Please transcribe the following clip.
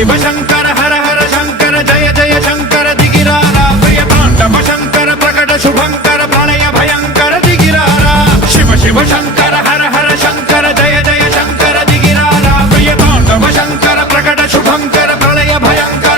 शिव शंकर हर हर शंकर जय जय शंकर दिगिरारा प्रिय तांडव शंकर प्रकट शुभंकर प्रणय भयंकर दिगिरारा शिव शिव शंकर हर हर शंकर जय जय शंकर दिगिरारा प्रिय तांडव शंकर प्रकट शुभंकर प्रणय भयंकर